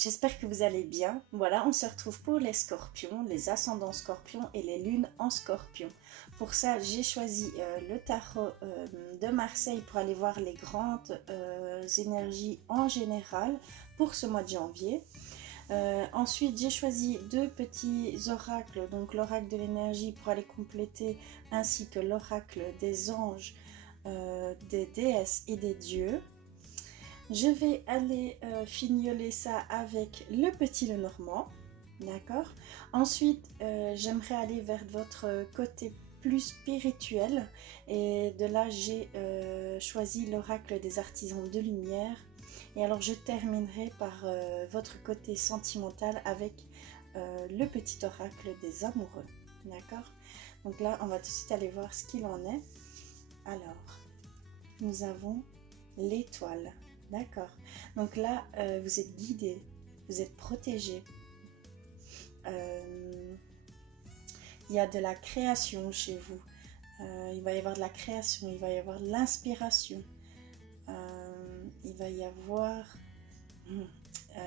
j'espère que vous allez bien. Voilà, on se retrouve pour les scorpions, les ascendants scorpions et les lunes en scorpion. Pour ça, j'ai choisi le tarot de Marseille pour aller voir les grandes énergies en général pour ce mois de janvier. Ensuite, j'ai choisi deux petits oracles, donc l'oracle de l'énergie pour aller compléter, ainsi que l'oracle des anges, des déesses et des dieux. Je vais aller fignoler ça avec le petit Lenormand, d'accord. Ensuite, j'aimerais aller vers votre côté plus spirituel, et de là j'ai choisi l'oracle des artisans de lumière. Et alors je terminerai par votre côté sentimental avec le petit oracle des amoureux, d'accord. Donc là, on va tout de suite aller voir ce qu'il en est. Alors, nous avons l'étoile. D'accord. Donc là, vous êtes guidé, vous êtes protégé. Il y a de la création chez vous. Il va y avoir de la création, il va y avoir de l'inspiration. Il va y avoir...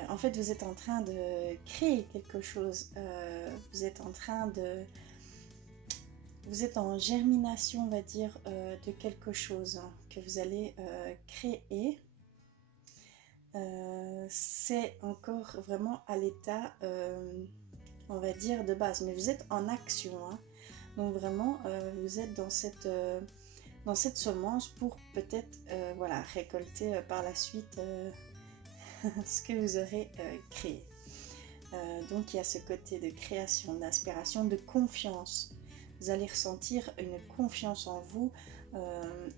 en fait, vous êtes en train de créer quelque chose. Vous êtes en train de... Vous êtes en germination, on va dire, de quelque chose que vous allez créer. C'est encore vraiment à l'état, on va dire, de base, mais vous êtes en action, hein. Donc vraiment, vous êtes dans cette semence pour peut-être voilà, récolter par la suite ce que vous aurez créé. Donc il y a ce côté de création, d'inspiration, de confiance. Vous allez ressentir une confiance en vous,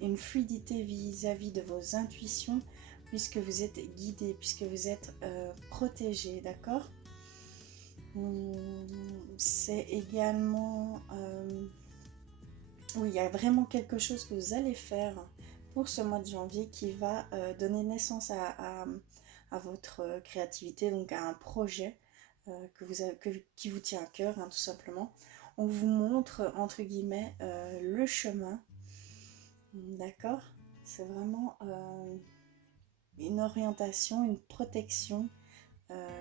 une fluidité vis-à-vis de vos intuitions, puisque vous êtes guidé, puisque vous êtes protégé, d'accord. C'est également... oui, il y a vraiment quelque chose que vous allez faire pour ce mois de janvier qui va donner naissance à votre créativité, donc à un projet qui vous tient à cœur, hein, tout simplement. On vous montre, entre guillemets, le chemin, d'accord. C'est vraiment une orientation, une protection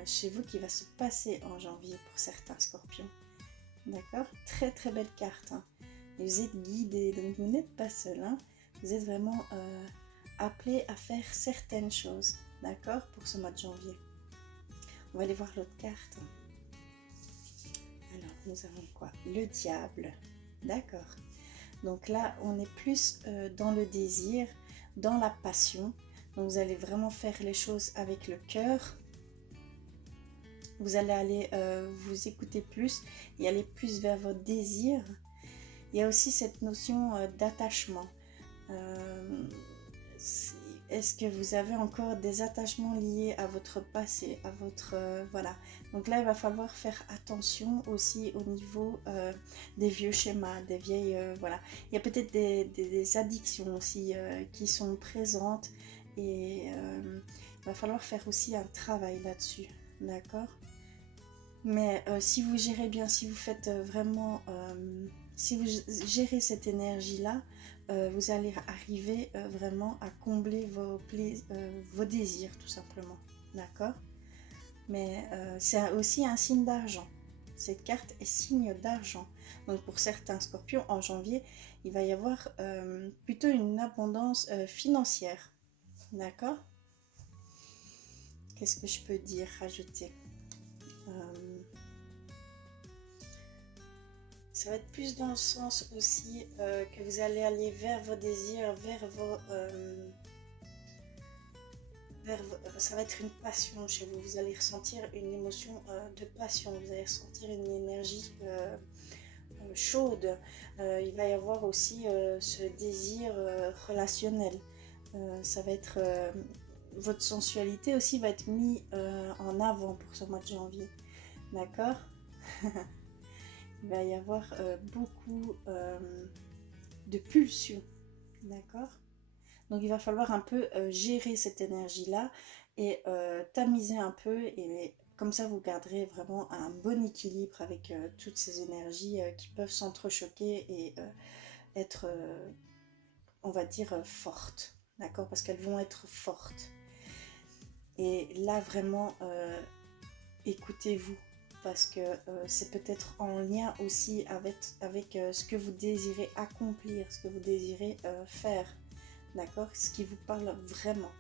chez vous qui va se passer en janvier pour certains scorpions, d'accord. Très très belle carte, hein. Et vous êtes guidé, donc vous n'êtes pas seul, hein. Vous êtes vraiment appelé à faire certaines choses, d'accord, pour ce mois de janvier. On va aller voir l'autre carte. Alors, nous avons quoi? Le diable, d'accord. Donc là, on est plus dans le désir, dans la passion. Donc vous allez vraiment faire les choses avec le cœur. Vous allez aller vous écouter plus et aller plus vers votre désir. Il y a aussi cette notion d'attachement. Est-ce que vous avez encore des attachements liés à votre passé, à votre... voilà. Donc là, il va falloir faire attention aussi au niveau des vieux schémas, des vieilles... voilà. Il y a peut-être des addictions aussi qui sont présentes, et il va falloir faire aussi un travail là-dessus, d'accord. Mais si vous gérez bien, si vous faites vraiment... si vous gérez cette énergie-là, vous allez arriver vraiment à combler vos désirs, tout simplement, d'accord. Mais c'est aussi un signe d'argent. Cette carte est signe d'argent. Donc pour certains scorpions, en janvier, il va y avoir plutôt une abondance financière, d'accord. Qu'est-ce que je peux dire, rajouter? Ça va être plus dans le sens aussi que vous allez aller vers vos désirs, ça va être une passion chez vous. Vous allez ressentir une émotion de passion, vous allez ressentir une énergie chaude. Il va y avoir aussi ce désir relationnel. Ça va être... votre sensualité aussi va être mise en avant pour ce mois de janvier, d'accord. Il va y avoir beaucoup de pulsions, d'accord. Donc il va falloir un peu gérer cette énergie-là et tamiser un peu, et comme ça vous garderez vraiment un bon équilibre avec toutes ces énergies qui peuvent s'entrechoquer et être, on va dire, fortes, d'accord, parce qu'elles vont être fortes. Et là vraiment, écoutez-vous, parce que c'est peut-être en lien aussi avec ce que vous désirez accomplir, ce que vous désirez faire, d'accord? Ce qui vous parle vraiment.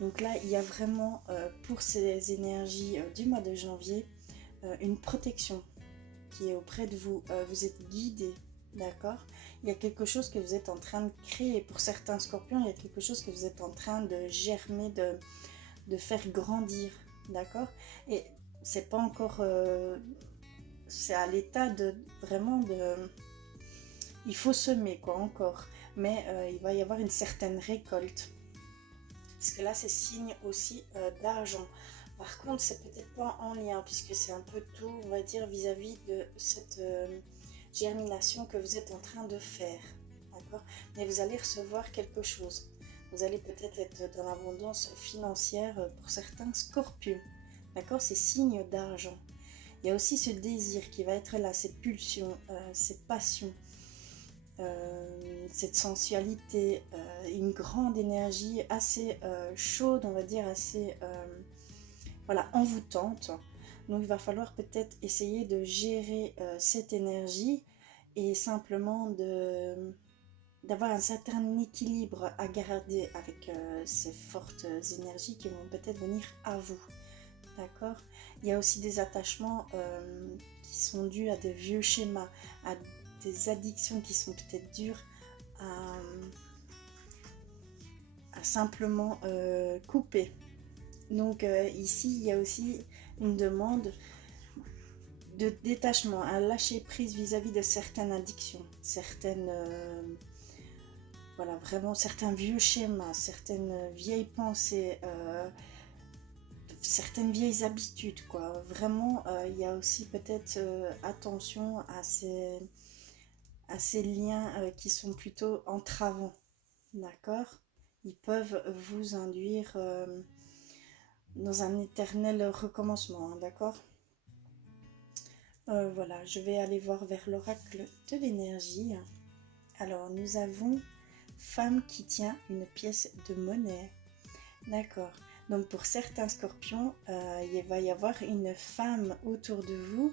Donc là, il y a vraiment, pour ces énergies du mois de janvier, une protection qui est auprès de vous. Vous êtes guidé, d'accord? Il y a quelque chose que vous êtes en train de créer. Pour certains scorpions, il y a quelque chose que vous êtes en train de germer, de faire grandir, d'accord? Et c'est pas encore... c'est à l'état de vraiment de... Il faut semer, quoi, encore. Mais il va y avoir une certaine récolte. Parce que là, c'est signe aussi d'argent. Par contre, c'est peut-être pas en lien, puisque c'est un peu tout, on va dire, vis-à-vis de cette germination que vous êtes en train de faire. D'accord? Mais vous allez recevoir quelque chose. Vous allez peut-être être dans l'abondance financière pour certains scorpions. D'accord? C'est signe d'argent. Il y a aussi ce désir qui va être là, ces pulsions, ces passions. Cette sensualité, une grande énergie assez chaude, on va dire, assez voilà, envoûtante. Donc il va falloir peut-être essayer de gérer cette énergie et simplement d'avoir un certain équilibre à garder avec ces fortes énergies qui vont peut-être venir à vous. D'accord? Il y a aussi des attachements qui sont dus à des vieux schémas, à des addictions qui sont peut-être dures à simplement couper. Donc ici, il y a aussi une demande de détachement, un lâcher prise vis-à-vis de certaines addictions, certaines, voilà, vraiment certains vieux schémas, certaines vieilles pensées, certaines vieilles habitudes, quoi. Vraiment, il y a aussi peut-être attention à ces liens qui sont plutôt entravants, d'accord? Ils peuvent vous induire dans un éternel recommencement, hein, d'accord? Voilà, je vais aller voir vers l'oracle de l'énergie. Alors, nous avons femme qui tient une pièce de monnaie. D'accord. Donc, pour certains scorpions, il va y avoir une femme autour de vous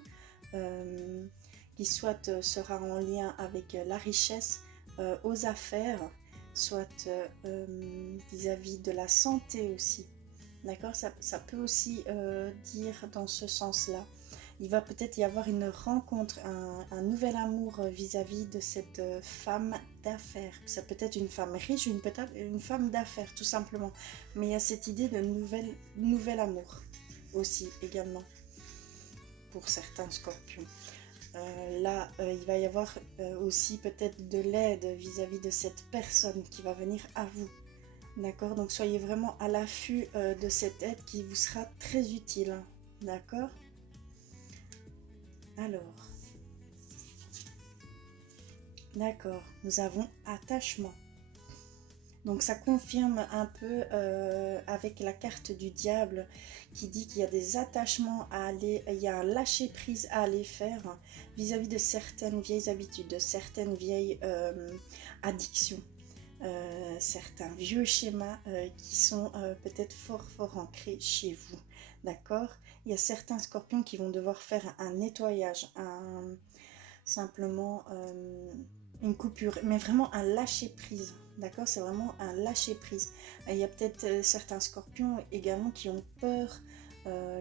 qui soit sera en lien avec la richesse, aux affaires, soit vis-à-vis de la santé aussi. D'accord, ça peut aussi dire dans ce sens-là. Il va peut-être y avoir une rencontre, un nouvel amour vis-à-vis de cette femme d'affaires. Ça peut être une femme riche, peut-être une femme d'affaires, tout simplement. Mais il y a cette idée de nouvel amour aussi, également, pour certains scorpions. Là, il va y avoir aussi peut-être de l'aide vis-à-vis de cette personne qui va venir à vous. D'accord? Donc soyez vraiment à l'affût de cette aide qui vous sera très utile. D'accord? Alors, d'accord, nous avons attachement. Donc ça confirme un peu avec la carte du diable qui dit qu'il y a des attachements à aller, il y a un lâcher prise à aller faire vis-à-vis de certaines vieilles habitudes, de certaines vieilles addictions. Certains vieux schémas qui sont peut-être fort ancrés chez vous, d'accord? Il y a certains scorpions qui vont devoir faire un nettoyage, simplement une coupure, mais vraiment un lâcher prise, d'accord? C'est vraiment un lâcher prise. Il y a peut-être certains scorpions également qui ont peur,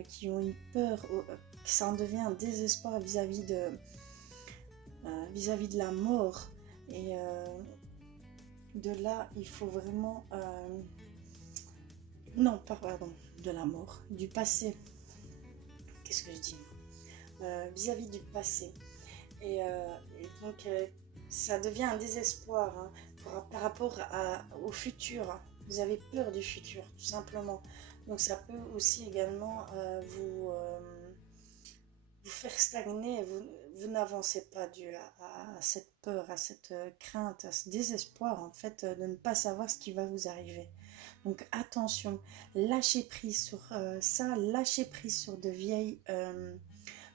qui ont une peur, que ça en devient un désespoir vis-à-vis de la mort, et de là, il faut vraiment... non, pas pardon, de la mort, du passé. Qu'est-ce que je dis? Vis-à-vis du passé. Et donc, ça devient un désespoir hein, par rapport au futur. Vous avez peur du futur, tout simplement. Donc, ça peut aussi également vous faire stagner. Vous n'avancez pas dû à cette peur, à cette crainte, à ce désespoir en fait de ne pas savoir ce qui va vous arriver. Donc attention, lâchez prise sur ça, lâchez prise sur de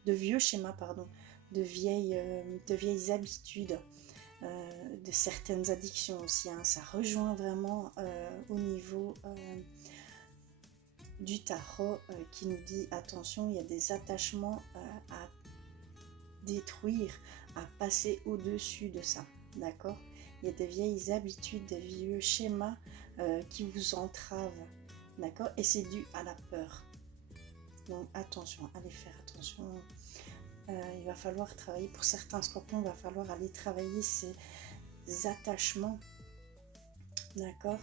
vieux schémas, pardon, de vieilles habitudes, de certaines addictions aussi. Hein. Ça rejoint vraiment au niveau du tarot qui nous dit attention, il y a des attachements à détruire, à passer au-dessus de ça, d'accord? Il y a des vieilles habitudes, des vieux schémas qui vous entravent, d'accord? Et c'est dû à la peur. Donc attention, allez faire attention. Il va falloir travailler, pour certains scorpions, il va falloir aller travailler ces attachements, d'accord?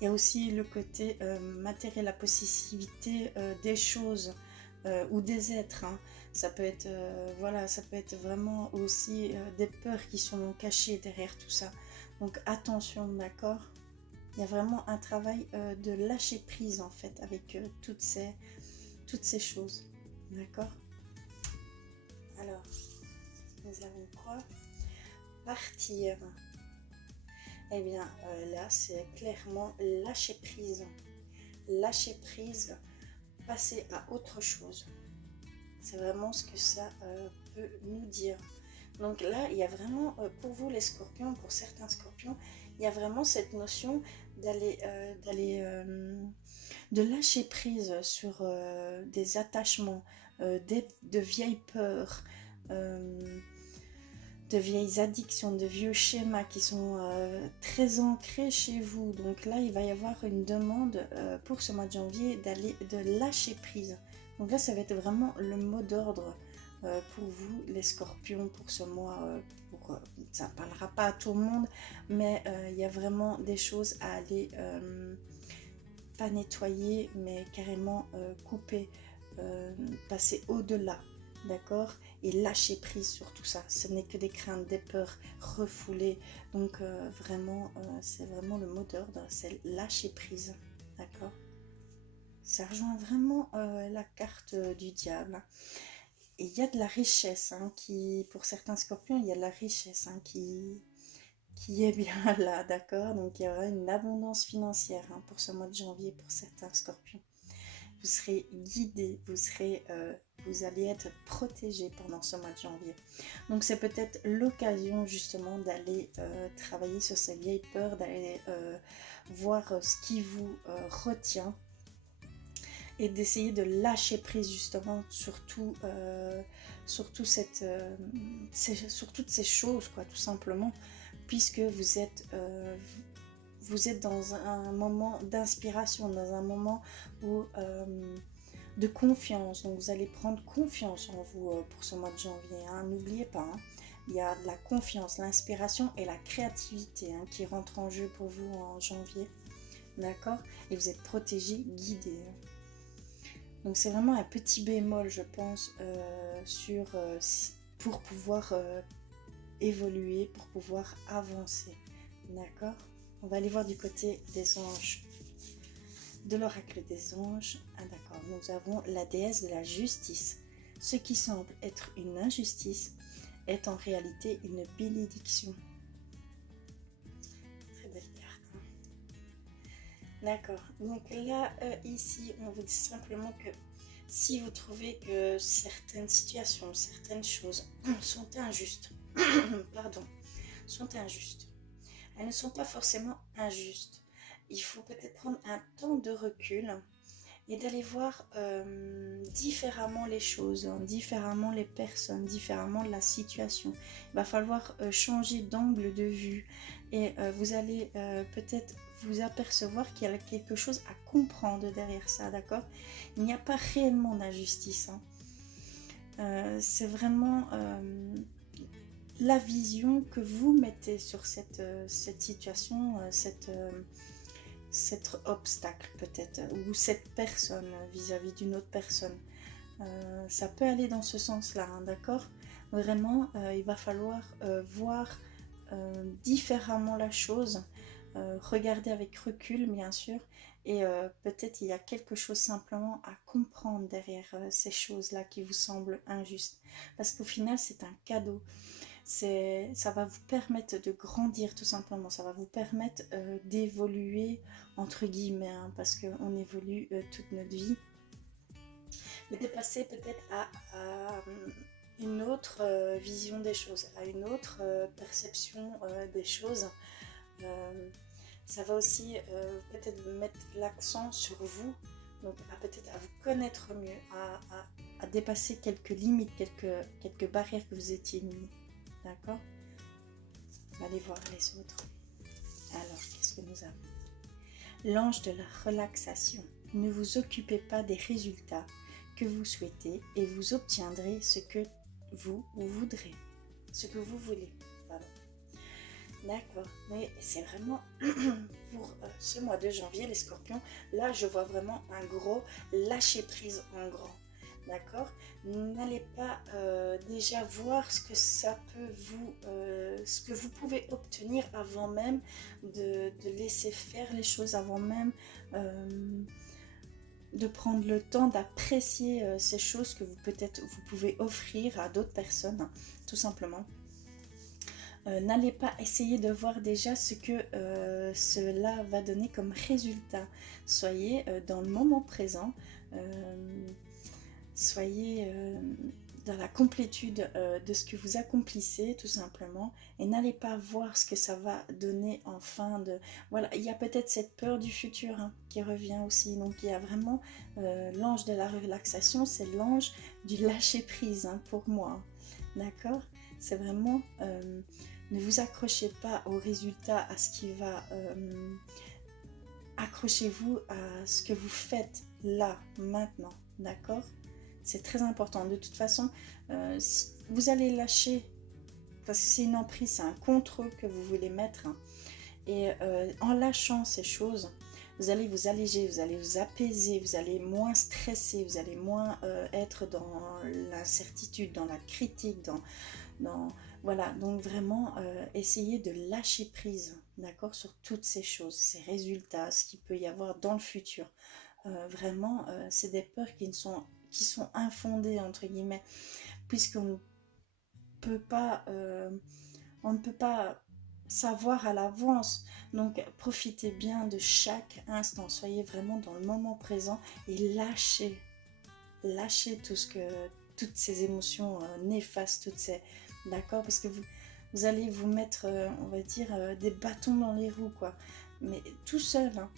Il y a aussi le côté matériel, la possessivité des choses ou des êtres, hein. Ça peut être, voilà, ça peut être vraiment aussi des peurs qui sont cachées derrière tout ça. Donc attention, d'accord? Il y a vraiment un travail de lâcher prise en fait avec toutes ces choses, d'accord? Alors, nous allons quoi? Partir. Eh bien, là, c'est clairement lâcher prise. Lâcher prise, passer à autre chose. C'est vraiment ce que ça peut nous dire. Donc là, il y a vraiment, pour vous les scorpions, pour certains scorpions, il y a vraiment cette notion de lâcher prise sur des attachements, de vieilles peurs, de vieilles addictions, de vieux schémas qui sont très ancrés chez vous. Donc là, il va y avoir une demande pour ce mois de janvier de lâcher prise. Donc là, ça va être vraiment le mot d'ordre pour vous, les scorpions, pour ce mois. Ça ne parlera pas à tout le monde, mais il y a vraiment des choses à aller, pas nettoyer, mais carrément couper, passer au-delà. D'accord? Et lâcher prise sur tout ça. Ce n'est que des craintes, des peurs refoulées. Donc vraiment, c'est vraiment le mot d'ordre, c'est lâcher prise. D'accord? Ça rejoint vraiment la carte du diable. Et il y a de la richesse, hein, pour certains scorpions, il y a de la richesse qui est bien là, d'accord? Donc il y aura une abondance financière hein, pour ce mois de janvier pour certains scorpions. Vous serez guidés, vous allez être protégés pendant ce mois de janvier. Donc c'est peut-être l'occasion justement d'aller travailler sur ces vieilles peurs, d'aller voir ce qui vous retient et d'essayer de lâcher prise justement sur toutes ces choses, quoi, tout simplement, puisque vous êtes dans un moment d'inspiration, dans un moment de confiance. Donc vous allez prendre confiance en vous pour ce mois de janvier. Hein. N'oubliez pas, hein, il y a de la confiance, l'inspiration et la créativité hein, qui rentrent en jeu pour vous en janvier. D'accord? Et vous êtes protégé, guidé. Hein. Donc c'est vraiment un petit bémol, je pense, pour pouvoir évoluer, pour pouvoir avancer. D'accord? On va aller voir du côté des anges, de l'oracle des anges. Ah d'accord, nous avons la déesse de la justice. Ce qui semble être une injustice est en réalité une bénédiction. Très belle carte. D'accord, donc là, ici, on vous dit simplement que si vous trouvez que certaines situations, certaines choses sont injustes, sont injustes, elles ne sont pas forcément injustes. Il faut peut-être prendre un temps de recul et d'aller voir différemment les choses, hein, différemment les personnes, différemment la situation. Il va falloir changer d'angle de vue et vous allez peut-être vous apercevoir qu'il y a quelque chose à comprendre derrière ça, d'accord? Il n'y a pas réellement d'injustice. Hein. C'est vraiment la vision que vous mettez sur cette situation, cet obstacle peut-être, ou cette personne vis-à-vis d'une autre personne. Ça peut aller dans ce sens-là, hein, d'accord? Vraiment, il va falloir voir différemment la chose, regarder avec recul bien sûr, et peut-être il y a quelque chose simplement à comprendre derrière ces choses-là qui vous semblent injustes. Parce qu'au final, c'est un cadeau. Ça va vous permettre de grandir tout simplement, ça va vous permettre d'évoluer entre guillemets, hein, parce qu'on évolue toute notre vie, mais de passer peut-être à une autre vision des choses, à une autre perception des choses. Ça va aussi peut-être mettre l'accent sur vous, donc peut-être à vous connaître mieux, à dépasser quelques limites, quelques barrières que vous étiez mis. D'accord? Allez voir les autres. Alors, qu'est-ce que nous avons? L'ange de la relaxation. Ne vous occupez pas des résultats que vous souhaitez et vous obtiendrez ce que vous voudrez. Ce que vous voulez. Pardon. D'accord, mais c'est vraiment pour ce mois de janvier, les scorpions, là je vois vraiment un gros lâcher prise en grand. D'accord? N'allez pas déjà voir ce que ça peut ce que vous pouvez obtenir avant même de laisser faire les choses, avant même de prendre le temps d'apprécier ces choses que vous pouvez offrir à d'autres personnes, hein, tout simplement. N'allez pas essayer de voir déjà ce que cela va donner comme résultat. Soyez dans le moment présent, soyez dans la complétude de ce que vous accomplissez tout simplement, et n'allez pas voir ce que ça va donner en fin de... Voilà, il y a peut-être cette peur du futur, hein, qui revient aussi, donc il y a vraiment l'ange de la relaxation, c'est l'ange du lâcher prise, hein, pour moi, d'accord? C'est vraiment... ne vous accrochez pas au résultat, à ce qui va... accrochez-vous à ce que vous faites là, maintenant, d'accord? C'est très important. De toute façon, vous allez lâcher, parce que c'est une emprise, c'est un contrôle que vous voulez mettre, hein. Et en lâchant ces choses, vous allez vous alléger, vous allez vous apaiser, vous allez moins stresser, vous allez moins être dans l'incertitude, dans la critique, voilà, donc vraiment essayez de lâcher prise, d'accord, sur toutes ces choses, ces résultats, ce qu'il peut y avoir dans le futur. Vraiment, c'est des peurs qui sont infondées, entre guillemets, puisqu'on ne peut pas, on ne peut pas savoir à l'avance. Donc profitez bien de chaque instant, soyez vraiment dans le moment présent et lâchez toutes ces émotions néfastes, d'accord, parce que vous allez vous mettre, on va dire, des bâtons dans les roues, quoi, mais tout seul, hein.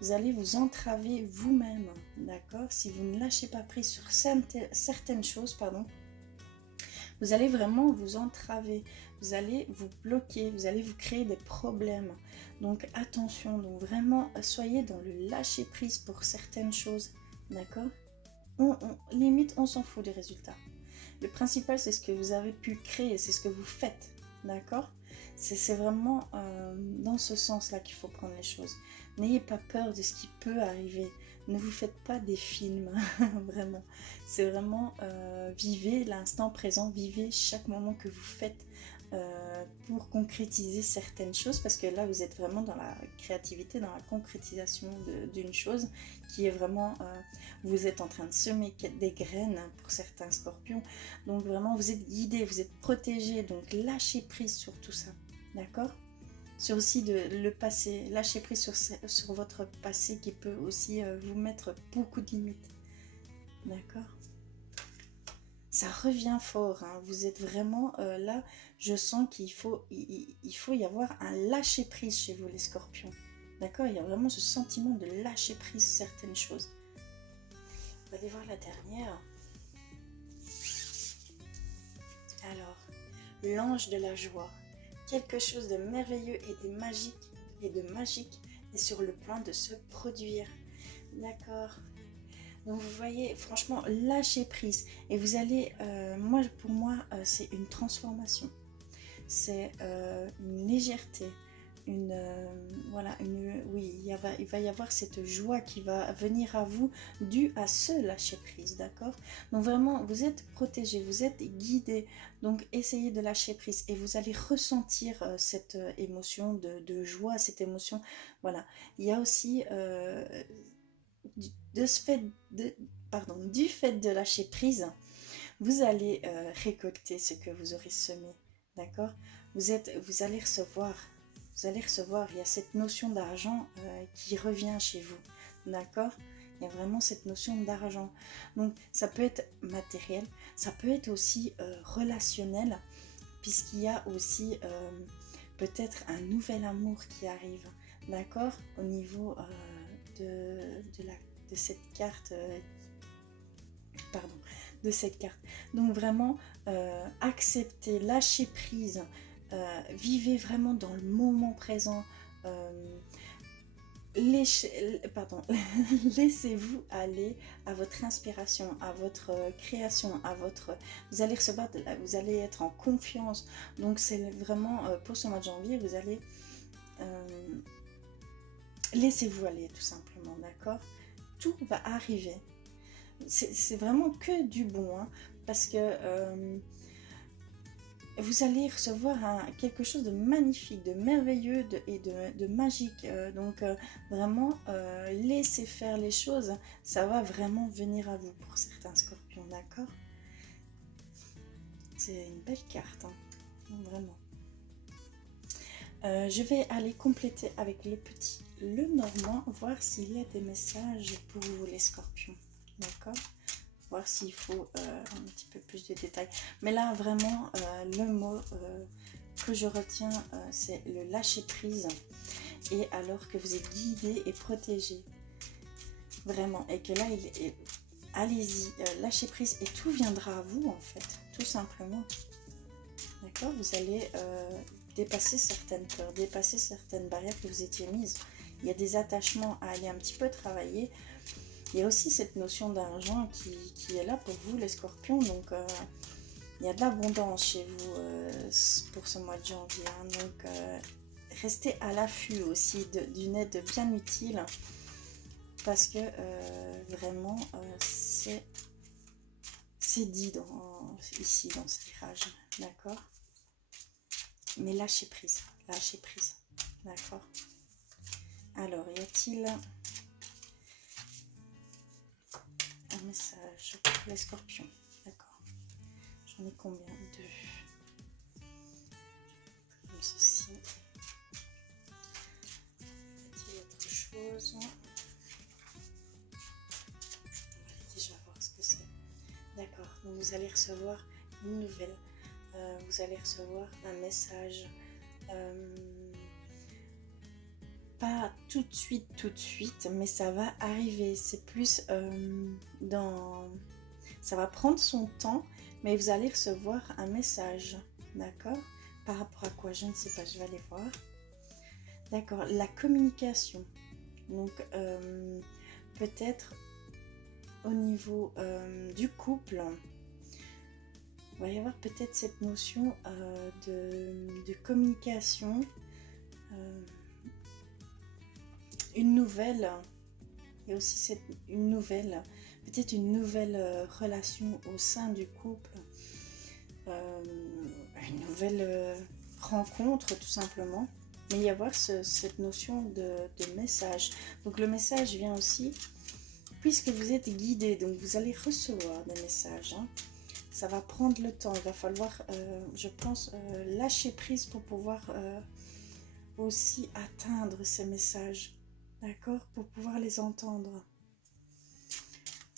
Vous allez vous entraver vous-même, d'accord, si vous ne lâchez pas prise sur certaines choses, pardon. Vous allez vraiment vous entraver, vous allez vous bloquer, vous allez vous créer des problèmes. Donc attention, donc vraiment soyez dans le lâcher prise pour certaines choses, d'accord? Limite, on s'en fout des résultats. Le principal, c'est ce que vous avez pu créer, c'est ce que vous faites, d'accord? C'est vraiment dans ce sens-là qu'il faut prendre les choses. N'ayez pas peur de ce qui peut arriver. Ne vous faites pas des films, vraiment. C'est vraiment vivez l'instant présent, vivez chaque moment que vous faites pour concrétiser certaines choses, parce que là vous êtes vraiment dans la créativité, dans la concrétisation d'une chose qui est vraiment, vous êtes en train de semer des graines pour certains scorpions, donc vraiment vous êtes guidés, vous êtes protégés, donc lâchez prise sur tout ça, d'accord? Sur aussi le passé, lâchez prise sur votre passé qui peut aussi vous mettre beaucoup de limites, d'accord? Ça revient fort, hein. Vous êtes vraiment là, je sens qu'il faut y avoir un lâcher prise chez vous les scorpions, d'accord? Il y a vraiment ce sentiment de lâcher prise certaines choses. On va aller voir la dernière. Alors, l'ange de la joie, quelque chose de merveilleux et de magique est sur le point de se produire, d'accord? Donc vous voyez, franchement, lâchez prise. Et vous allez, pour moi, c'est une transformation. C'est une légèreté. Oui, il va y avoir cette joie qui va venir à vous due à ce lâcher prise, d'accord? Donc vraiment, vous êtes protégé, vous êtes guidé. Donc essayez de lâcher prise et vous allez ressentir cette émotion de joie, cette émotion. Voilà. Il y a aussi... du fait de lâcher prise, vous allez récolter ce que vous aurez semé, d'accord? Vous allez recevoir, il y a cette notion d'argent qui revient chez vous, d'accord? Il y a vraiment cette notion d'argent. Donc ça peut être matériel, ça peut être aussi relationnel, puisqu'il y a aussi peut-être un nouvel amour qui arrive, d'accord? Au niveau de cette carte, pardon, de cette carte. Donc vraiment, acceptez, lâchez prise, vivez vraiment dans le moment présent. Laissez-vous aller à votre inspiration, à votre création, à votre... Vous allez recevoir, vous allez être en confiance. Donc c'est vraiment, pour ce mois de janvier, vous allez... laissez-vous aller tout simplement, d'accord? Tout va arriver. C'est vraiment que du bon, hein, parce que... vous allez recevoir quelque chose de magnifique, de merveilleux et de magique. Donc vraiment, laissez faire les choses. Ça va vraiment venir à vous pour certains scorpions, d'accord? C'est une belle carte, hein, vraiment. Je vais aller compléter avec le petit Lenormand, voir s'il y a des messages pour vous les scorpions, d'accord? Voir s'il faut un petit peu plus de détails. Mais là, vraiment, le mot que je retiens, c'est le lâcher prise. Et alors que vous êtes guidé et protégé. Vraiment. Et que là, allez-y, lâchez prise et tout viendra à vous, en fait. Tout simplement. D'accord? Vous allez dépasser certaines peurs, dépasser certaines barrières que vous étiez mises. Il y a des attachements à aller un petit peu travailler. Il y a aussi cette notion d'argent qui est là pour vous, les scorpions. Donc, il y a de l'abondance chez vous pour ce mois de janvier. Hein. Donc, restez à l'affût aussi d'une aide bien utile. Parce que vraiment, c'est dit ici dans ce tirage. D'accord? Mais lâchez prise. Lâchez prise. D'accord? Alors, y a-t-il... un message pour les scorpions, d'accord? J'en ai combien? 2. Comme ceci. Y a-t-il autre chose? On va déjà voir ce que c'est. D'accord, donc vous allez recevoir une nouvelle. Vous allez recevoir un message. Pas tout de suite, mais ça va arriver. C'est plus ça va prendre son temps, mais vous allez recevoir un message, d'accord? Par rapport à quoi, je ne sais pas, je vais aller voir. D'accord, la communication. Donc, peut-être au niveau du couple, il va y avoir peut-être cette notion de communication. Une nouvelle, il y a aussi peut-être une nouvelle relation au sein du couple, une nouvelle rencontre tout simplement, mais il y a avoir cette notion de message. Donc le message vient aussi, puisque vous êtes guidé, donc vous allez recevoir des messages, hein. Ça va prendre le temps, il va falloir, je pense, lâcher prise pour pouvoir aussi atteindre ces messages. D'accord? Pour pouvoir les entendre.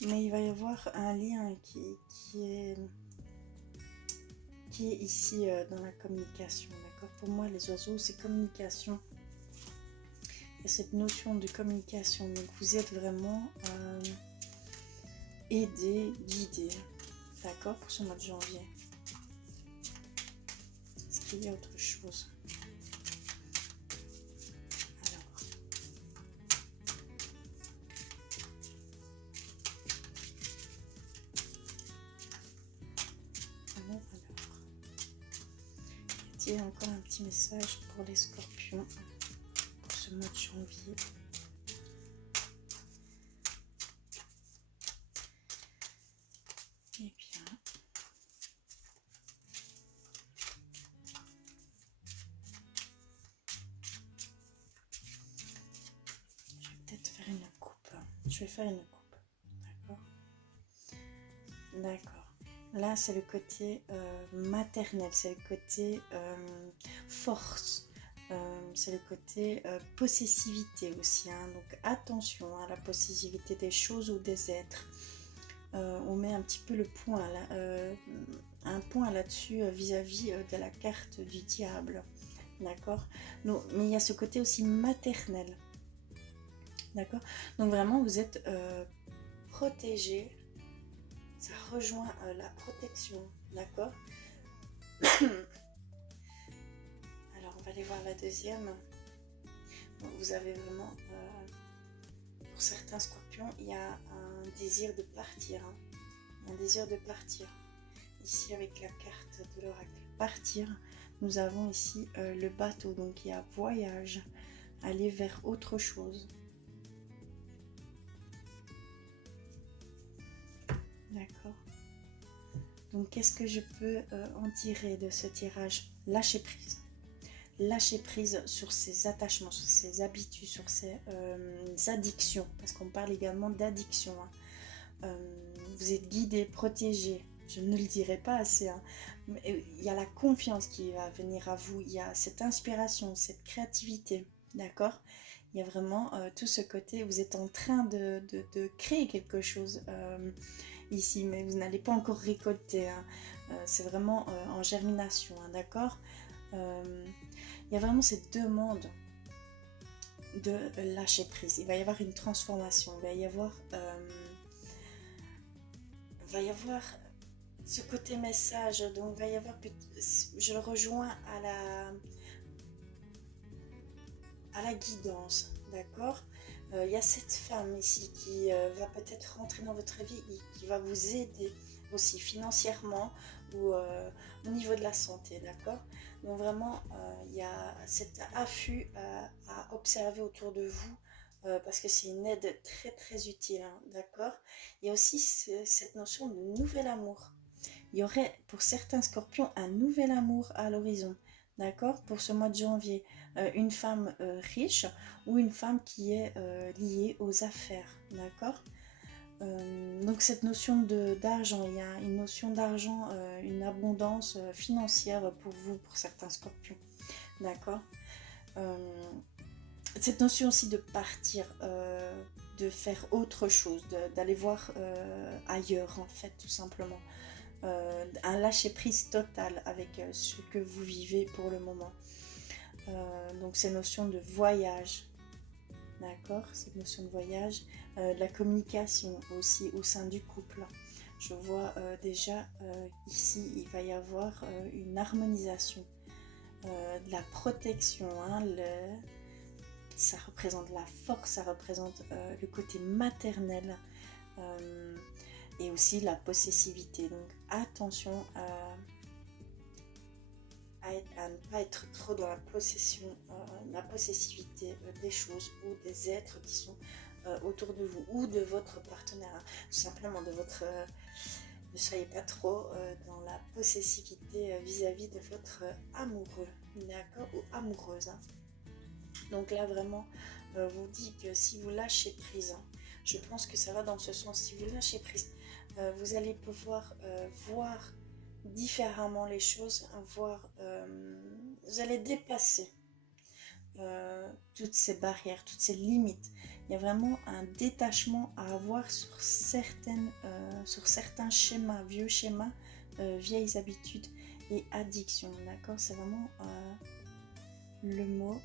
Mais il va y avoir un lien qui est ici dans la communication. D'accord? Pour moi, les oiseaux, c'est communication. Il y a cette notion de communication. Donc, vous êtes vraiment aidé, guidé. D'accord? Pour ce mois de janvier. Est-ce qu'il y a autre chose? Il y a encore un petit message pour les scorpions pour ce mois de janvier. Eh bien, je vais peut-être faire une coupe. Je vais faire une coupe. D'accord? D'accord. Là, c'est le côté maternel, c'est le côté force, c'est le côté possessivité aussi. Hein. Donc attention à la possessivité des choses ou des êtres. On met un petit peu le point un point là-dessus vis-à-vis de la carte du diable. D'accord? Mais il y a ce côté aussi maternel. D'accord? Donc vraiment, vous êtes protégé. Ça rejoint la protection. D'accord? Alors, on va aller voir la deuxième. Donc, vous avez vraiment, pour certains scorpions, il y a un désir de partir. Hein. Un désir de partir. Ici, avec la carte de l'oracle partir, nous avons ici le bateau. Donc, il y a voyage, aller vers autre chose. D'accord. Donc, qu'est-ce que je peux en tirer de ce tirage? Lâcher prise. Lâcher prise sur ses attachements, sur ses habitudes, sur ses addictions. Parce qu'on parle également d'addiction. Hein. Vous êtes guidé, protégé. Je ne le dirai pas assez. Hein. Mais il y a la confiance qui va venir à vous. Il y a cette inspiration, cette créativité. D'accord? Il y a vraiment tout ce côté. Vous êtes en train de créer quelque chose ici. Mais vous n'allez pas encore récolter. Hein. C'est vraiment en germination. Hein, d'accord? Il y a vraiment cette demande de lâcher prise. Il va y avoir une transformation. Il va y avoir ce côté message. Donc, il va y avoir, je le rejoins à la guidance. D'accord? Il y a cette femme ici qui va peut-être rentrer dans votre vie et qui va vous aider aussi financièrement ou au niveau de la santé, d'accord? Donc vraiment, il y a cet affût à observer autour de vous parce que c'est une aide très très utile, hein, d'accord? Il y a aussi cette notion de nouvel amour. Il y aurait pour certains scorpions un nouvel amour à l'horizon, d'accord? Pour ce mois de janvier, une femme riche ou une femme qui est liée aux affaires, d'accord? Donc cette notion d'argent, il y a une notion d'argent, une abondance financière pour vous, pour certains scorpions, d'accord? Cette notion aussi de partir, de faire autre chose, d'aller voir ailleurs en fait, tout simplement. Un lâcher-prise total avec ce que vous vivez pour le moment. Donc ces notions de voyage, d'accord, cette notion de voyage, de la communication aussi au sein du couple. Je vois déjà ici, il va y avoir une harmonisation, de la protection, hein, ça représente la force, ça représente le côté maternel et aussi la possessivité. Donc attention à ne pas être trop dans la possession, la possessivité des choses ou des êtres qui sont autour de vous ou de votre partenaire, hein. Tout simplement de votre... ne soyez pas trop dans la possessivité vis-à-vis de votre amoureux, d'accord, ou amoureuse. Hein. Donc là vraiment, vous dites que si vous lâchez prise, hein, je pense que ça va dans ce sens, si vous lâchez prise, vous allez pouvoir voir différemment les choses, vous allez dépasser toutes ces barrières, toutes ces limites. Il y a vraiment un détachement à avoir sur certains schémas, vieux schémas, vieilles habitudes et addictions, d'accord? C'est vraiment le mot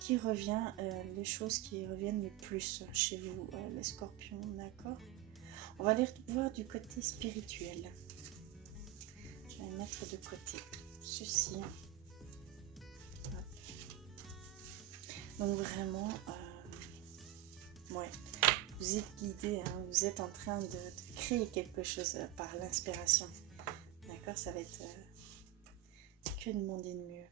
qui revient, les choses qui reviennent le plus chez vous, les scorpions, d'accord? On va aller voir du côté spirituel. Je vais mettre de côté ceci. Donc vraiment, ouais, vous êtes guidé, hein, vous êtes en train de créer quelque chose par l'inspiration. D'accord? Ça va être que demander de mieux.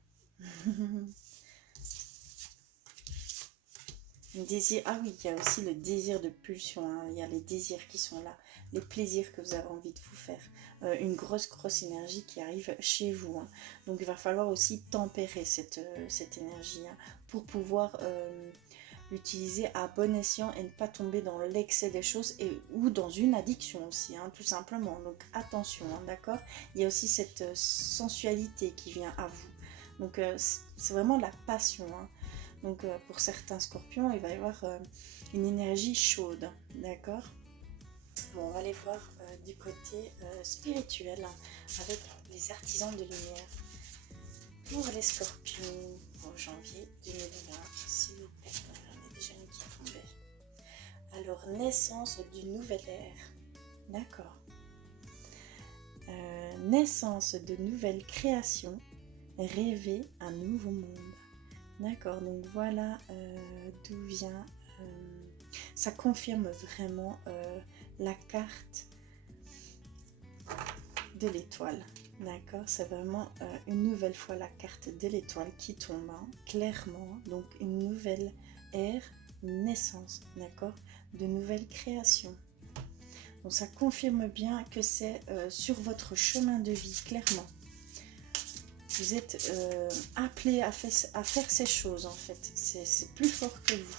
Désir, ah oui, il y a aussi le désir de pulsion, hein. Il y a les désirs qui sont là, les plaisirs que vous avez envie de vous faire, une grosse énergie qui arrive chez vous, hein. Donc il va falloir aussi tempérer cette énergie, hein, pour pouvoir l'utiliser à bon escient et ne pas tomber dans l'excès des choses ou dans une addiction aussi, hein, tout simplement. Donc attention, hein, d'accord? Il y a aussi cette sensualité qui vient à vous, donc c'est vraiment la passion, hein. Donc pour certains scorpions, il va y avoir une énergie chaude, d'accord? Bon, on va aller voir du côté spirituel, hein, avec les artisans de lumière. Pour les scorpions, pour janvier 2020, s'il vous plaît, j'en ai déjà une qui est tombée. Alors, naissance d'une nouvelle ère. D'accord. Naissance de nouvelles créations, rêver un nouveau monde. D'accord, donc voilà d'où vient. Ça confirme vraiment la carte de l'étoile. D'accord, c'est vraiment une nouvelle fois la carte de l'étoile qui tombe, hein, clairement. Donc une nouvelle ère, une naissance, d'accord, de nouvelles créations. Donc ça confirme bien que c'est sur votre chemin de vie, clairement. Vous êtes appelé à faire ces choses, en fait. C'est plus fort que vous.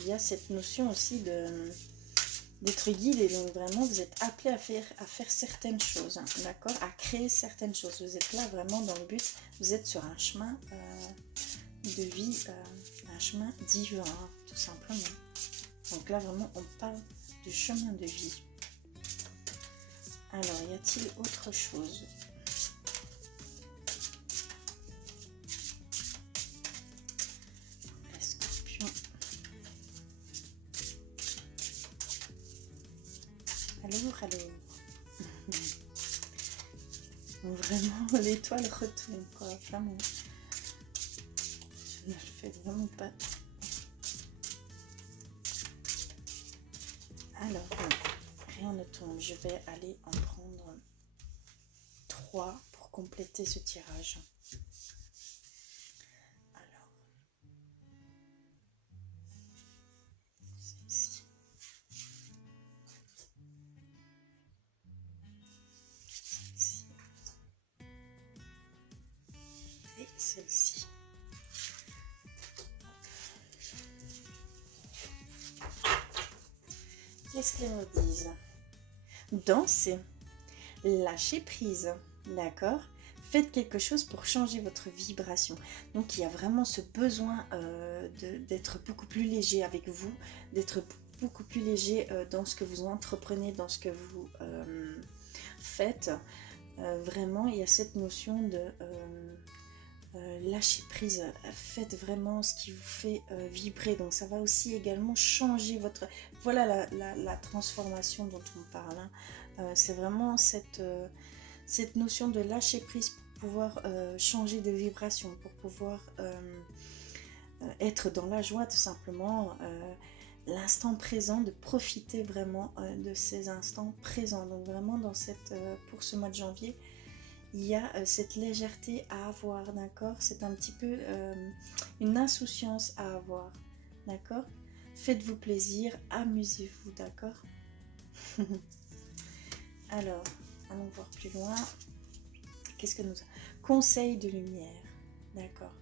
Il y a cette notion aussi d'être guidé. Donc vraiment, vous êtes appelé à faire certaines choses, hein, d'accord, à créer certaines choses. Vous êtes là vraiment dans le but. Vous êtes sur un chemin de vie, un chemin divin, hein, tout simplement. Donc là, vraiment, on parle du chemin de vie. Alors, y a-t-il autre chose? Les scorpions. Alors. Vraiment, l'étoile retourne, quoi. Vraiment. Je ne le fais vraiment pas. Alors, bon, rien ne tombe. Je vais aller en prendre 3 pour compléter ce tirage. Alors, celle-ci. Celle-ci. Et celle-ci. Qu'est-ce qu'elles nous disent? Dansez, lâchez prise, d'accord? Faites quelque chose pour changer votre vibration. Donc il y a vraiment ce besoin d'être beaucoup plus léger avec vous, d'être beaucoup plus léger dans ce que vous entreprenez, dans ce que vous faites. Vraiment, il y a cette notion de lâcher prise. Faites vraiment ce qui vous fait vibrer. Donc ça va aussi également changer votre... Voilà la transformation dont on parle, hein. C'est vraiment cette notion de lâcher prise pour pouvoir changer de vibration, pour pouvoir être dans la joie tout simplement, l'instant présent, de profiter vraiment de ces instants présents. Donc vraiment dans pour ce mois de janvier, il y a cette légèreté à avoir, d'accord? C'est un petit peu une insouciance à avoir, d'accord? Faites-vous plaisir, amusez-vous, d'accord? Alors, allons voir plus loin. Qu'est-ce que nous avons? Conseil de lumière, d'accord.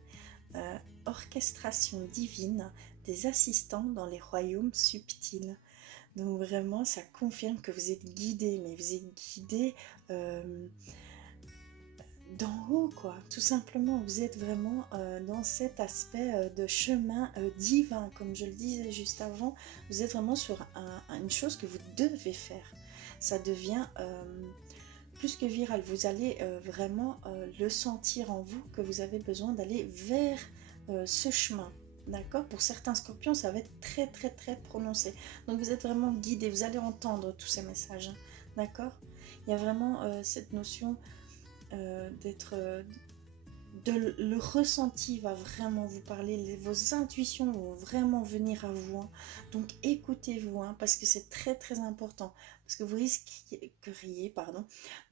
Orchestration divine des assistants dans les royaumes subtils. Donc vraiment, ça confirme que vous êtes guidé, mais vous êtes guidé d'en haut, quoi. Tout simplement, vous êtes vraiment dans cet aspect de chemin divin, comme je le disais juste avant. Vous êtes vraiment sur une chose que vous devez faire. Ça devient plus que viral. Vous allez vraiment le sentir en vous, que vous avez besoin d'aller vers ce chemin. D'accord? Pour certains scorpions, ça va être très très très prononcé. Donc vous êtes vraiment guidé, vous allez entendre tous ces messages. Hein. D'accord? Il y a vraiment cette notion d'être... le ressenti va vraiment vous parler, vos intuitions vont vraiment venir à vous. Hein. Donc écoutez-vous, hein, parce que c'est très très important. Parce que vous risqueriez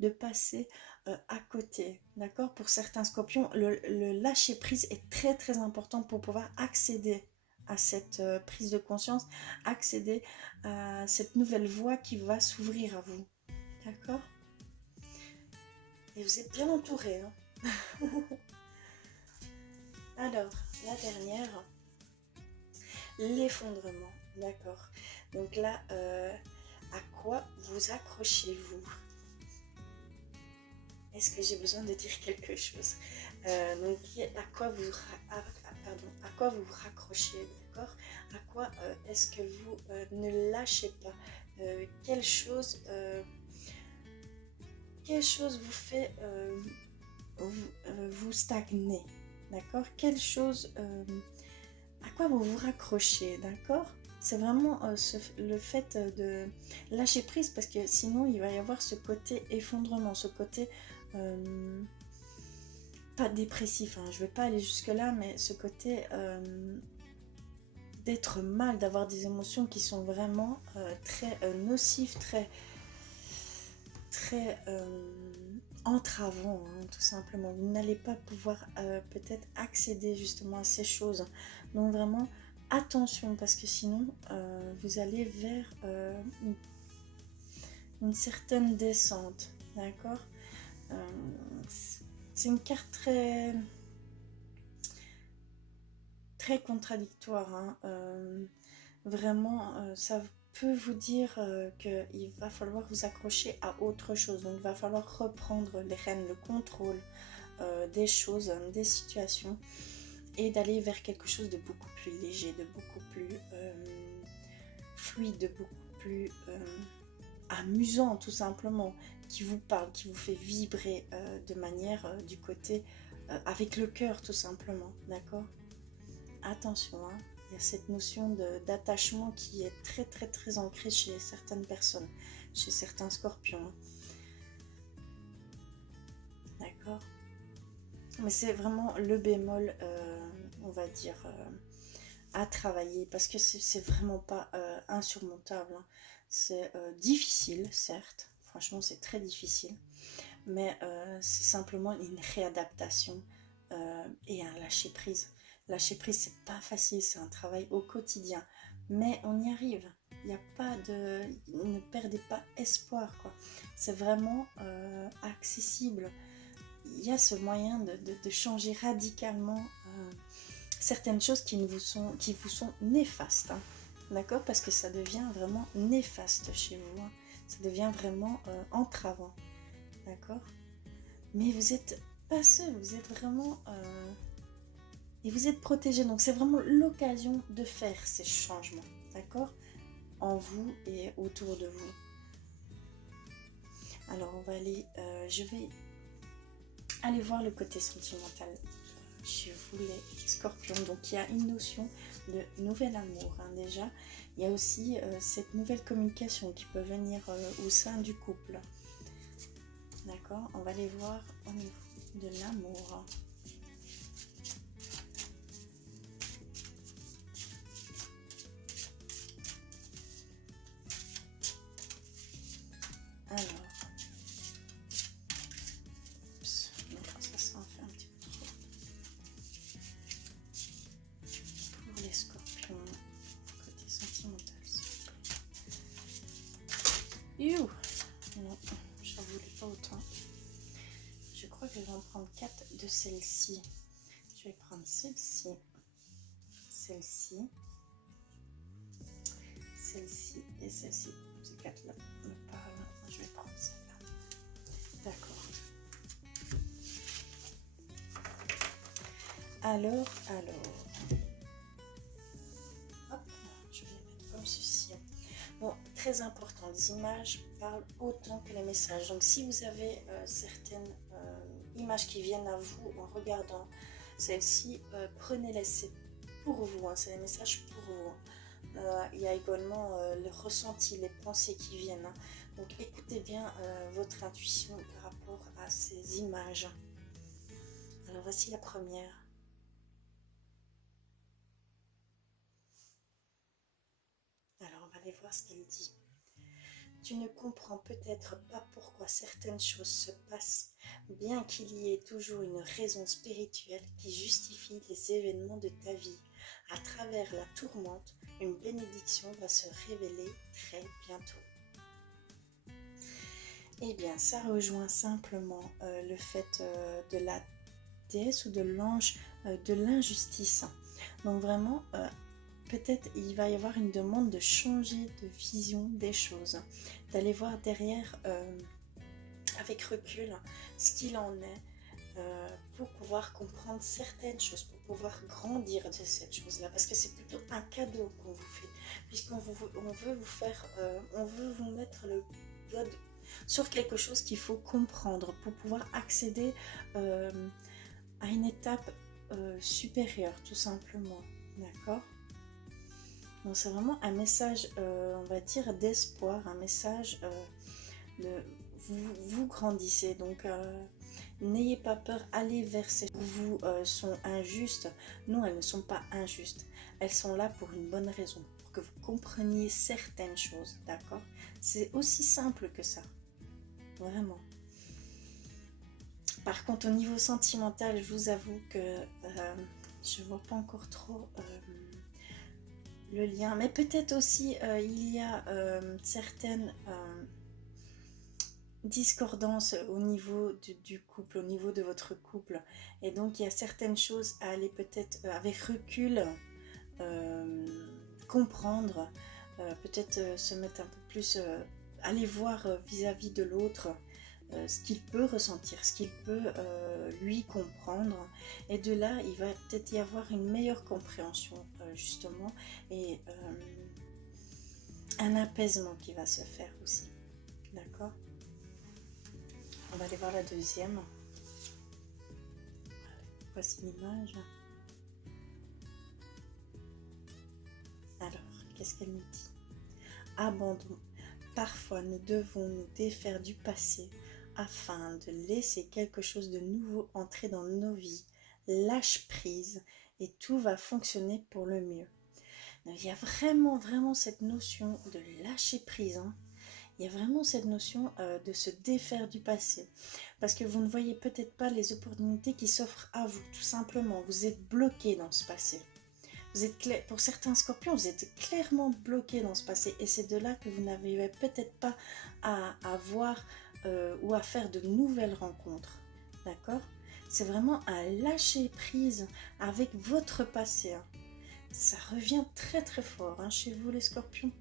de passer à côté. D'accord? Pour certains scorpions, le lâcher prise est très très important pour pouvoir accéder à cette prise de conscience, accéder à cette nouvelle voie qui va s'ouvrir à vous. D'accord? Et vous êtes bien entouré. Hein. Alors, la dernière, l'effondrement, d'accord. Donc là, à quoi vous accrochez-vous? Est-ce que j'ai besoin de dire quelque chose? Donc, à quoi vous raccrochez, d'accord? À quoi est-ce que vous ne lâchez pas? Quelle chose vous fait vous stagnez, d'accord? Quelle chose, à quoi vous vous raccrochez, d'accord? C'est vraiment le fait de lâcher prise, parce que sinon il va y avoir ce côté effondrement, ce côté pas dépressif, hein, je ne vais pas aller jusque là, mais ce côté d'être mal, d'avoir des émotions qui sont vraiment très nocives, très entravant, hein, tout simplement. Vous n'allez pas pouvoir peut-être accéder justement à ces choses. Donc vraiment, attention, parce que sinon, vous allez vers une certaine descente, d'accord? C'est une carte très contradictoire, hein. Vraiment, ça peut vous dire qu'il va falloir vous accrocher à autre chose. Donc il va falloir reprendre les rênes, le contrôle des choses, des situations, et d'aller vers quelque chose de beaucoup plus léger, de beaucoup plus fluide, de beaucoup plus amusant, tout simplement, qui vous parle, qui vous fait vibrer de manière du côté avec le cœur, tout simplement, d'accord? Attention, hein. Il y a cette notion d'attachement qui est très ancrée chez certaines personnes, chez certains scorpions, hein. D'accord? Mais c'est vraiment le bémol, on va dire, à travailler, parce que c'est vraiment pas insurmontable, hein. C'est difficile, certes, franchement c'est très difficile, mais c'est simplement une réadaptation et un lâcher prise. Lâcher prise, c'est pas facile, c'est un travail au quotidien, mais on y arrive. Il n'y a pas de, ne perdez pas espoir, quoi. C'est vraiment accessible. Il y a ce moyen de changer radicalement certaines choses qui vous sont néfastes, hein. D'accord? Parce que ça devient vraiment néfaste chez vous, hein. Ça devient vraiment entravant. D'accord? Mais vous êtes pas seul, vous êtes vraiment et vous êtes protégé, donc c'est vraiment l'occasion de faire ces changements, d'accord, en vous et autour de vous. Alors on va aller, je vais aller voir le côté sentimental chez vous les scorpions. Donc il y a une notion de nouvel amour, hein, déjà. Il y a aussi cette nouvelle communication qui peut venir au sein du couple. D'accord, on va aller voir au niveau de l'amour. Alors, ça s'en fait un petit peu trop. Pour les scorpions, côté sentimental. Non, j'en voulais pas autant. Je crois que je vais en prendre 4 de celles-ci. Je vais prendre celle-ci, celle-ci, celle-ci et celle-ci. Ces 4-là me parlent. Je vais prendre celle-là. D'accord. Alors. Hop, je vais les mettre comme ceci. Bon, très important, les images parlent autant que les messages. Donc si vous avez certaines images qui viennent à vous en regardant celles-ci, prenez-les, c'est pour vous, hein, c'est des messages pour vous. Il y a également le ressenti, les pensées qui viennent, hein. Donc écoutez bien votre intuition par rapport à ces images. Alors voici la première. Alors on va aller voir ce qu'elle dit. Tu ne comprends peut-être pas pourquoi certaines choses se passent, bien qu'il y ait toujours une raison spirituelle qui justifie les événements de ta vie. À travers la tourmente, une bénédiction va se révéler très bientôt. Eh bien, ça rejoint simplement le fait de la déesse ou de l'ange de l'injustice. Donc vraiment, peut-être il va y avoir une demande de changer de vision des choses, d'aller voir derrière avec recul ce qu'il en est, pour pouvoir comprendre certaines choses, pour pouvoir grandir de cette chose-là, parce que c'est plutôt un cadeau qu'on vous fait, puisqu'on veut vous faire, on veut vous mettre le doigt sur quelque chose qu'il faut comprendre pour pouvoir accéder à une étape supérieure, tout simplement. D'accord? Donc c'est vraiment un message, on va dire, d'espoir, un message de vous grandissez. Donc n'ayez pas peur, allez vers ces choses qui vous sont injustes. Non, elles ne sont pas injustes. Elles sont là pour une bonne raison, pour que vous compreniez certaines choses. D'accord? C'est aussi simple que ça. Vraiment. Par contre, au niveau sentimental, je vous avoue que je ne vois pas encore trop le lien. Mais peut-être aussi, il y a certaines discordances au niveau du couple, au niveau de votre couple. Et donc, il y a certaines choses à aller peut-être avec recul comprendre, peut-être se mettre un peu plus, aller voir vis-à-vis de l'autre ce qu'il peut ressentir, ce qu'il peut lui comprendre. Et de là, il va peut-être y avoir une meilleure compréhension, justement, et un apaisement qui va se faire aussi. D'accord? On va aller voir la deuxième. Voici l'image. Alors, qu'est-ce qu'elle nous dit? Abandon. Parfois, nous devons nous défaire du passé afin de laisser quelque chose de nouveau entrer dans nos vies. Lâche prise et tout va fonctionner pour le mieux. Donc, il y a vraiment cette notion de lâcher prise. Hein. Il y a vraiment cette notion de se défaire du passé. Parce que vous ne voyez peut-être pas les opportunités qui s'offrent à vous, tout simplement. Vous êtes bloqué dans ce passé. Vous êtes pour certains scorpions, vous êtes clairement bloqué dans ce passé. Et c'est de là que vous n'arrivez peut-être pas à voir ou à faire de nouvelles rencontres. D'accord? C'est vraiment un lâcher prise avec votre passé. Hein. Ça revient très fort hein, chez vous les scorpions.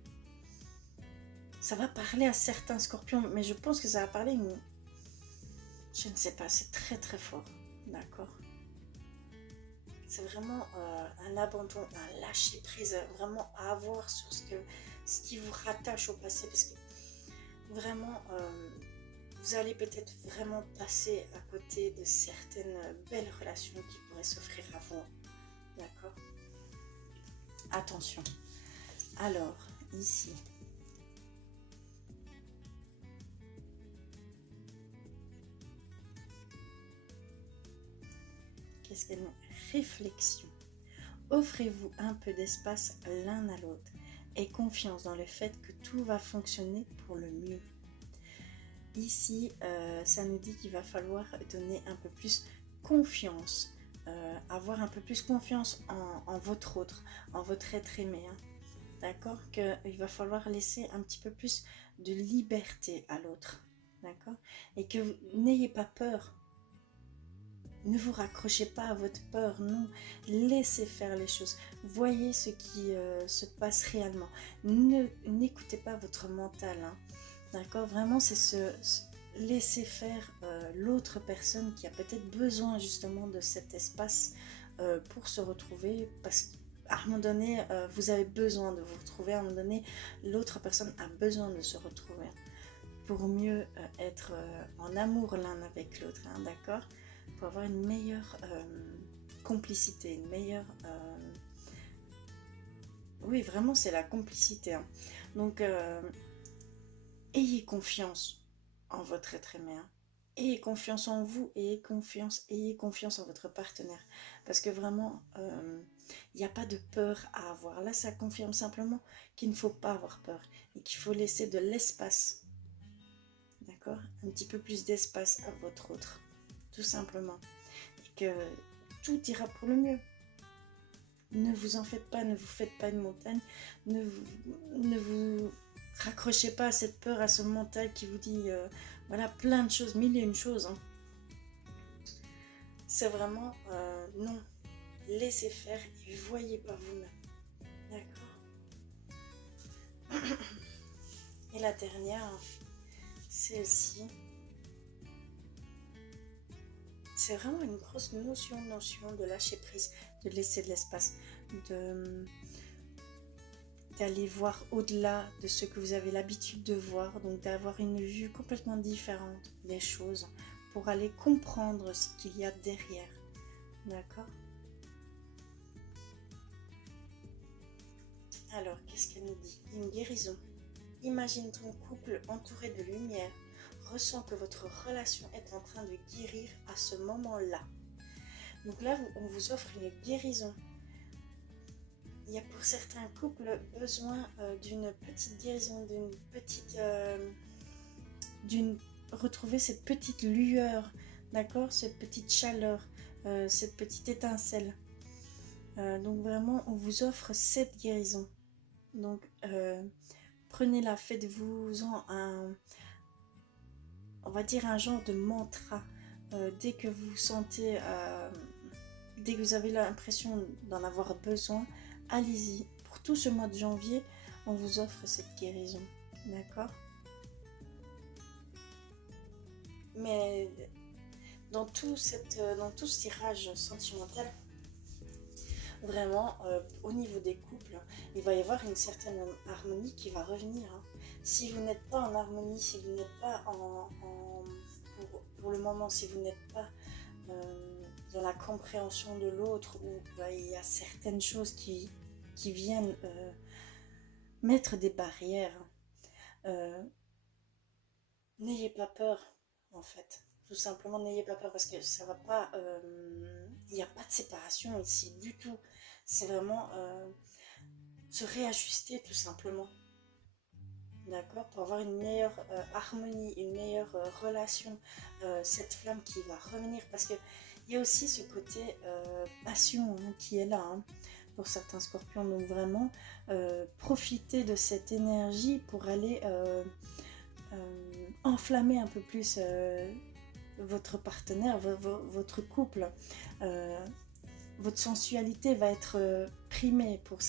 Ça va parler à certains scorpions, mais je pense que ça va parler, je ne sais pas, c'est très fort. D'accord? C'est vraiment un abandon, un lâcher prise, vraiment à avoir sur ce qui vous rattache au passé, parce que vraiment, vous allez peut-être vraiment passer à côté de certaines belles relations qui pourraient s'offrir à vous. D'accord? Attention. Alors, ici. Qu'est-ce qu'elle dit? Réflexion. Offrez-vous un peu d'espace l'un à l'autre et confiance dans le fait que tout va fonctionner pour le mieux. Ici, ça nous dit qu'il va falloir donner un peu plus confiance, avoir un peu plus confiance en votre autre, en votre être aimé. Hein. D'accord? Qu'il va falloir laisser un petit peu plus de liberté à l'autre. D'accord? Et que vous n'ayez pas peur. Ne vous raccrochez pas à votre peur, non. Laissez faire les choses. Voyez ce qui se passe réellement. N'écoutez pas votre mental. Hein. D'accord? Vraiment, c'est laisser faire l'autre personne qui a peut-être besoin justement de cet espace pour se retrouver. Parce qu'à un moment donné, vous avez besoin de vous retrouver. À un moment donné, l'autre personne a besoin de se retrouver. Pour mieux être en amour l'un avec l'autre. Hein, d'accord? Pour avoir une meilleure complicité, une meilleure... Oui, vraiment, c'est la complicité. Hein. Donc, ayez confiance en votre être aimé. Hein. Ayez confiance en vous, ayez confiance en votre partenaire. Parce que vraiment, il n'y a pas de peur à avoir. Là, ça confirme simplement qu'il ne faut pas avoir peur et qu'il faut laisser de l'espace. D'accord? Un petit peu plus d'espace à votre autre. Tout simplement. Et que tout ira pour le mieux. Ne vous en faites pas, ne vous faites pas une montagne, ne vous raccrochez pas à cette peur, à ce mental qui vous dit voilà plein de choses, mille et une choses. Hein. C'est vraiment non, laissez faire et voyez par vous-même. D'accord? Et la dernière, celle-ci. C'est vraiment une grosse notion de lâcher prise, de laisser de l'espace, d'aller voir au-delà de ce que vous avez l'habitude de voir, donc d'avoir une vue complètement différente des choses pour aller comprendre ce qu'il y a derrière. D'accord? Alors, qu'est-ce qu'elle nous dit? Une guérison. Imagine ton couple entouré de lumière. Ressens que votre relation est en train de guérir à ce moment-là. Donc là, on vous offre une guérison. Il y a pour certains couples besoin d'une petite guérison, retrouver cette petite lueur, d'accord, cette petite chaleur, cette petite étincelle. Donc vraiment, on vous offre cette guérison. Donc prenez-la, faites-vous-en on va dire un genre de mantra. Dès que vous sentez, dès que vous avez l'impression d'en avoir besoin, allez-y. Pour tout ce mois de janvier, on vous offre cette guérison. D'accord? Mais dans tout ce tirage sentimental, vraiment, au niveau des couples, il va y avoir une certaine harmonie qui va revenir. Hein. Si vous n'êtes pas en harmonie, si vous n'êtes pas pour le moment, si vous n'êtes pas dans la compréhension de l'autre, ou il y a certaines choses qui viennent mettre des barrières, n'ayez pas peur, en fait. Tout simplement, n'ayez pas peur parce que ça va pas. Il n'y a pas de séparation ici du tout. C'est vraiment se réajuster tout simplement. D'accord? Pour avoir une meilleure harmonie, une meilleure relation, cette flamme qui va revenir. Parce qu'il y a aussi ce côté passion hein, qui est là hein, pour certains scorpions. Donc vraiment, profitez de cette énergie pour aller enflammer un peu plus votre partenaire, votre couple. Votre sensualité va être primée pour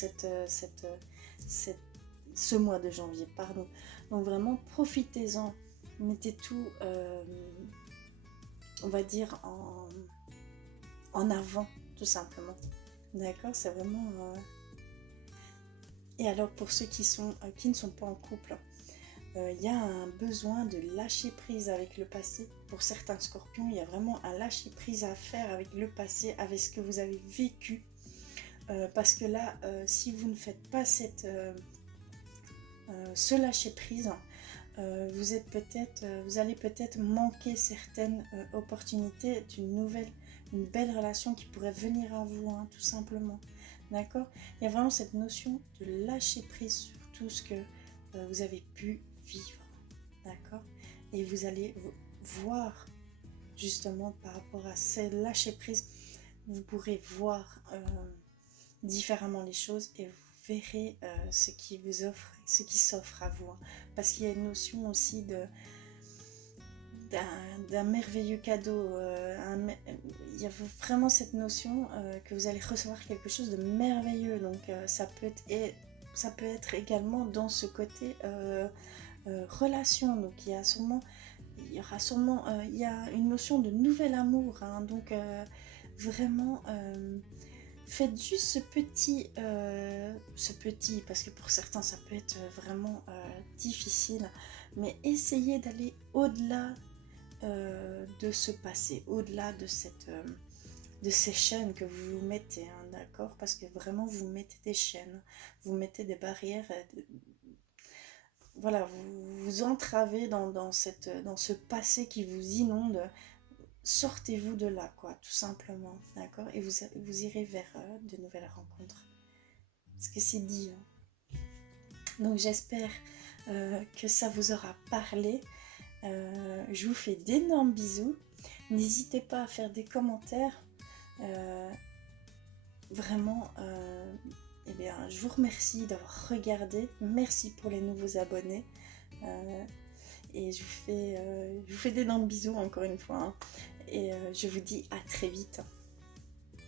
ce mois de janvier, pardon. Donc vraiment, profitez-en, mettez tout, on va dire, en avant, tout simplement. D'accord? C'est vraiment... Et alors, pour ceux qui ne sont pas en couple, il y a un besoin de lâcher prise avec le passé. Pour certains scorpions, il y a vraiment un lâcher prise à faire avec le passé, avec ce que vous avez vécu. Parce que là, si vous ne faites pas ce lâcher prise, vous allez peut-être manquer certaines opportunités une belle relation qui pourrait venir à vous, hein, tout simplement. D'accord? Il y a vraiment cette notion de lâcher prise sur tout ce que vous avez pu vivre. D'accord? Et vous allez voir, justement, par rapport à ce lâcher prise, vous pourrez voir différemment les choses et vous verrez ce qui s'offre à vous. Hein. Parce qu'il y a une notion aussi d'un merveilleux cadeau. Il y a vraiment cette notion que vous allez recevoir quelque chose de merveilleux. Donc ça peut être également dans ce côté relation. Donc il y a une notion de nouvel amour. Hein. Donc vraiment... faites juste ce petit, parce que pour certains ça peut être vraiment difficile, mais essayez d'aller au-delà de ce passé, au-delà de ces chaînes que vous vous mettez, hein, d'accord? Parce que vraiment vous mettez des chaînes, vous mettez des barrières, voilà, vous entravez dans ce passé qui vous inonde. Sortez-vous de là, quoi, tout simplement, d'accord? Et vous irez vers de nouvelles rencontres. Parce que c'est dit. Hein. Donc j'espère que ça vous aura parlé. Je vous fais d'énormes bisous. N'hésitez pas à faire des commentaires. Vraiment, eh bien, je vous remercie d'avoir regardé. Merci pour les nouveaux abonnés. Et je vous fais d'énormes bisous encore une fois. Hein. Et je vous dis à très vite.